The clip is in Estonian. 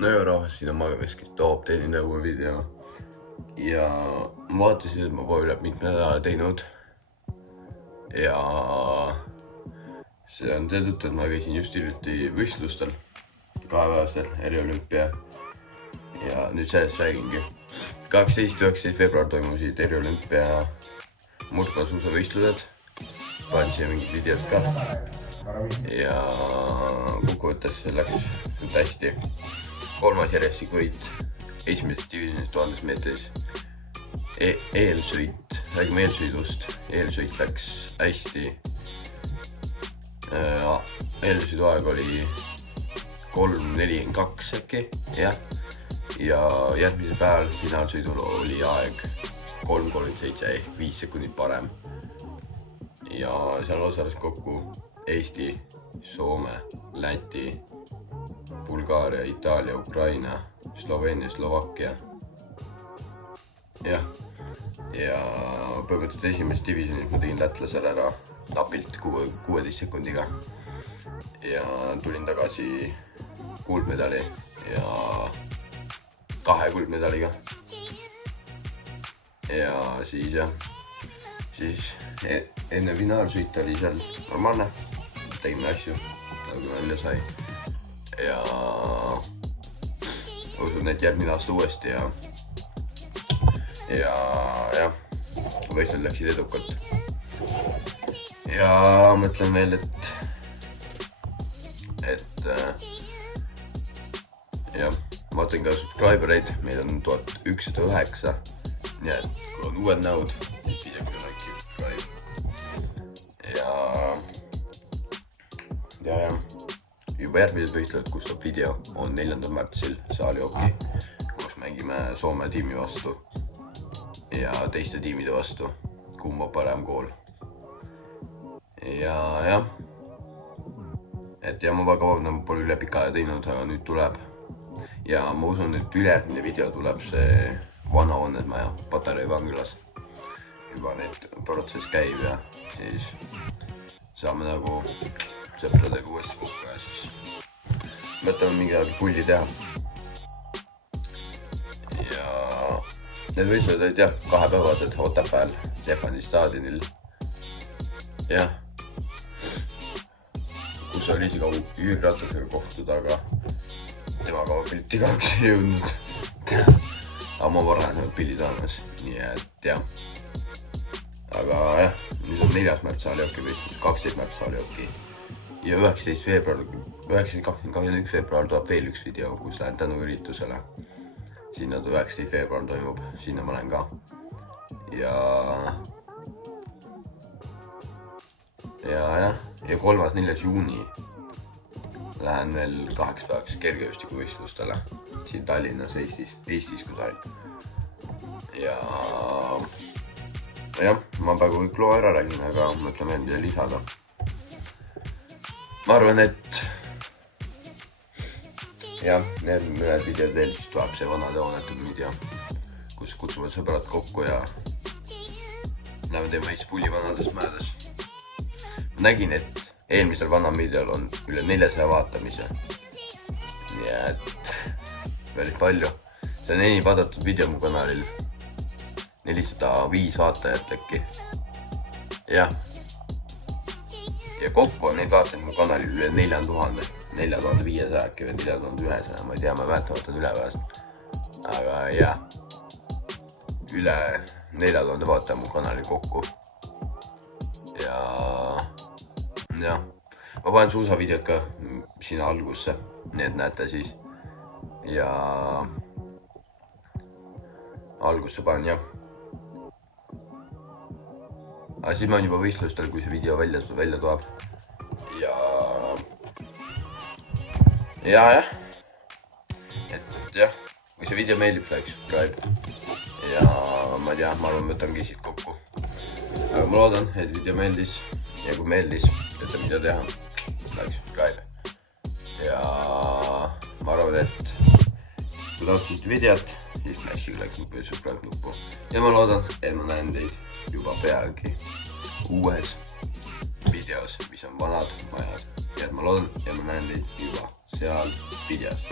No joo, rahvas, siin on Magaveski Top teinud uue video. Ja ma vaatasin, et ma pole üle mitme nädala teinud. Ja see on seetõttu, et ma käisin just hiljuti võistlustel, 2-päevasel eriolümpia. Ja nüüd sellest räägingi. 18-19 veebruar toimusid eriolümpia murdmaasuusavõistlused. Panen siia mingid videod ka. Ja kokkuvõttes läks hästi. 3. järjestik võit esimeses divisionis 1000 meetris. Eelsõit, räägime eelsõidust. Eelsõit läks hästi. Eelsõidu aeg oli 3:42 äkki, jah. Ja järgmisel päeval finaalsõidul oli aeg 3:37 ehk 5 sekundit parem. Ja seal osales kokku Eesti, Soome, Läti, Bulgaaria, Itaalia, Ukraina, Sloveenia, Slovakkia. Jah. Ja põhimõtteliselt esimeses divisionis ma tegin lätlasele ära napilt 16 sekundiga. Ja tulin tagasi kuldmedali ja 2 kuldmedaliga. Ja siis jah, enne finaalsõit oli seal normaalne, tegime asju, nagu välja sai. Ja usun, et järgmine aasta uuesti ja jah, võistled läksid edukalt. Ja mõtlen veel, et jah, vaatan ka subscribereid, meil on 1109. Nii et kui on uued näod, siis pidagi like ja subscribe. Ja juba järgmised võistlused, kus saab video, on 4. märtsil Saalioki, kus mängime Soome tiimi vastu ja teiste tiimide vastu, kumma parem kool. Ja jah, et ja ma väga vabandan, pole üle pika aja teinud, aga nüüd tuleb. Ja ma usun, et ülejärgmine video tuleb see vana Onnesmaja Patarei vanglas. Juba need protsess käib ja siis saame nagu sõpradega uuesti kokku ja siis mõtleme mingi aeg pulli teha. Ja need võistlused olid jah, 2-päevased Otepääl, Tehvani staadionil. Jah, kus oli isegi Üürratusega kohtuda, aga temaga ma pilti kahjuks ei jõudnud. Aga ma varem pildid olemas, nii et jah. Aga jah, nüüd on 4. märts Saalioki võistlus, 12. märts Saalioki. Ja 19. veebruar, 21. veebruar tuleb veel üks video, kus lähen tänuüritusele. Sinna 19. veebruar toimub, sinna ma lähen ka. Ja 3.–4. juuni lähen veel 8 päevaks kergejõustikuvõistlustele siin Tallinnas, Eestis kusagil. Ja jah, ma praegu kõik loo ära räägin, aga mõtlen veel mida lisada. Ma arvan, et jah, need mõned videod veel, siis tuleb see vanade hoonetud video, kus kutsume sõbrad kokku ja läheme teeme Eesti pulli vanades mäedes. Ma nägin, et eelmisel vanam videol on üle 400 vaatamise. Nii et päris palju. See on enim vaadatud video mu kanalil. 405 vaatajat äkki. Jah. Ja kokku on neid vaatajaid mu kanalil üle 4000, 4500 äkki või 4100, ma ei tea, ma mäletamata üle pärast. Aga jah, üle 4000 vaataja mu kanalil kokku. Ja jah, ma panen suusavideod ka sinna algusse, need näete siis. Ja algusse panen jah. Aga siis ma olen juba võistlustel, kui see video välja tuleb. Ja et jah, kui see video meeldib, like, subscribe. Ja ma tea, ma arvan, võtan kisid kokku. Aga ma loodan, et video meeldis. Ja kui meeldis, teate mida teha, like, subscribe. Ja ma arvan, et kui tahtsite videot, siis mashige like nuppu ja subscribe nuppu. Ja ma loodan, et ma näen teid juba peagi uues videos, mis on vanad majad. Ja ma loodan, et ma näen teid juba seal videos.